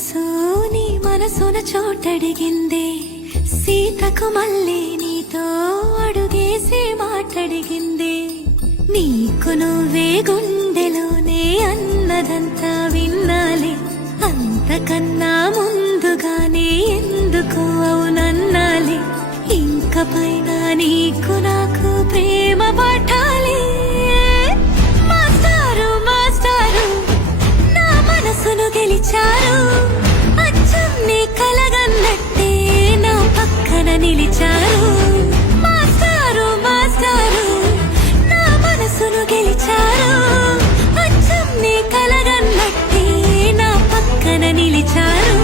మనసు నీ మనసున చోటడిగిందే సీతకు మళ్ళీ నీతో అడుగేసి మాటడిగిందే నీకు నువ్వే గుండెలోనే అన్నదంతా విన్నాలే అంతకన్నా ముందుగానే ఎందుకు అవునన్నాలే ఇంక పైన నీకు నాకు ప్రేమ పాఠాలే మాస్టారు మాస్టారు నా మనసును గెలిచారు అచ్చం నీ కలగన్నట్టే నా పక్కన నిలిచారు మాస్టారు మాస్టారు నా మనసును గెలిచారు అచ్చం నీ కలగన్నట్టే నా పక్కన నిలిచారు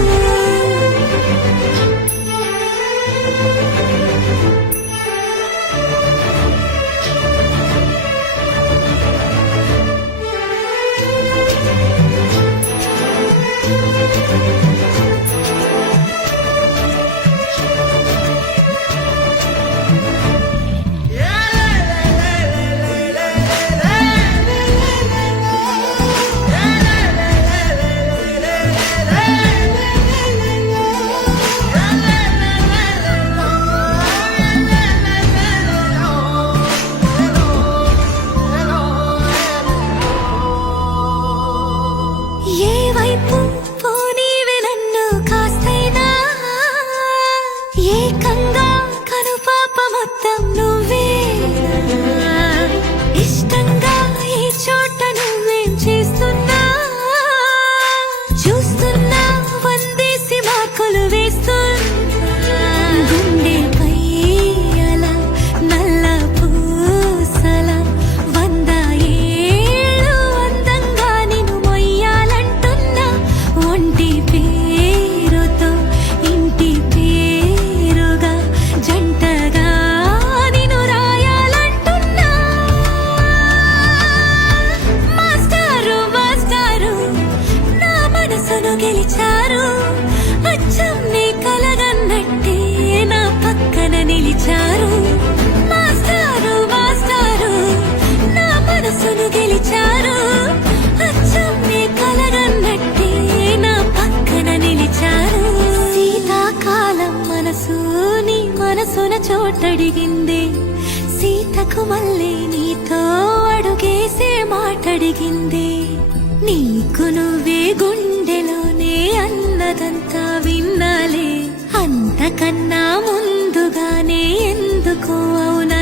ఏ వైపు పోనీవే నన్ను కాస్తైనా ఏకంగా కనుపాప మొత్తం నువ్వే ఇష్టంగా ఈ చోట నువ్వేం చేస్తున్నా చూస్తున్నా వందేసి మార్కులు వేస్తున్నా గుండెపై అలా నల్ల పూసల 100 ఏళ్ళు అందంగా నిన్ను మొయ్యాలంటున్నా ఒంటి పేరుతో ఇంటి పేరుగా జంటగా నిన్ను రాయాలంటున్నా మాస్టారు మాస్టారు నా మనసును గెలిచారు అచ్చం నీ కలగన్నట్టే నా పక్కన నిలిచారు మాస్టారు మాస్టారు నా మనసును గెలిచారు అచ్చం నీ కలగన్నట్టే నా పక్కన నిలిచారు శీతాకాలం మనసు నీ మనసున చోటడిగిందే సీతకు మళ్ళీ నీతో అడుగేసే మాటడిగిందే నీకు నువ్వే గుండెలోనే అన్నదంతా విన్నాలే అంతకన్నా ముందుగానే ఎందుకు అవునా